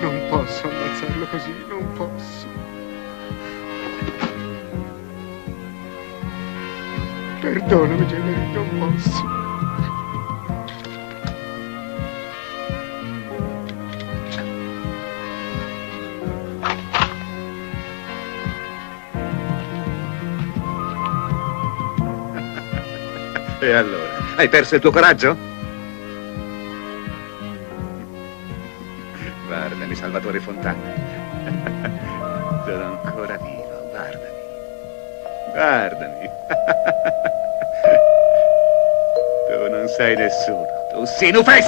Non posso ammazzarlo così, non posso. Perdonami, Gennari, non posso. E allora? Hai perso il tuo coraggio? Guardami, Salvatore Fontana. Sono ancora vivo, guardami. Guardami. Tu non sei nessuno. Tu sei Nufes!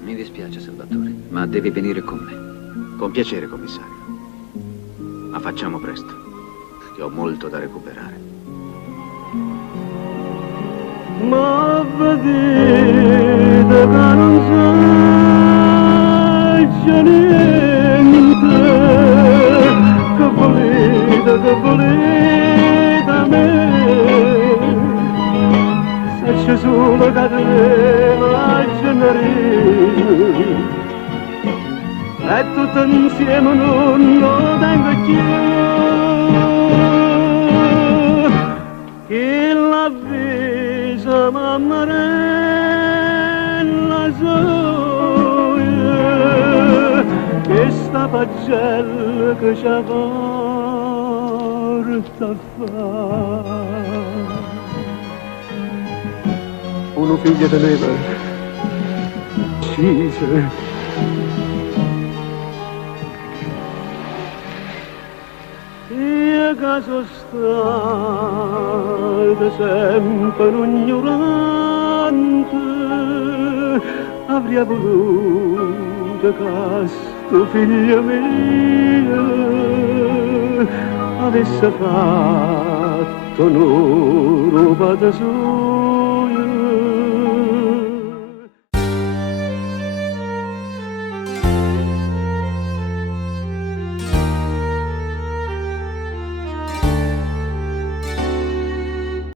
Mi dispiace, Salvatore, ma devi venire con me. Con piacere, commissario. Ma facciamo presto, che ho molto da recuperare. Ma vedete che non c'è niente, che volete a me, se c'è solo catena Gennari, e tutto insieme non lo tengo più, che la visa mammarella soia, che sta pagella che ci porta a fare. Uno figlio di neve, uccise. Caso state sempre un ignorante, avrei voluto che sto figlio mio avesse fatto un'ora sua.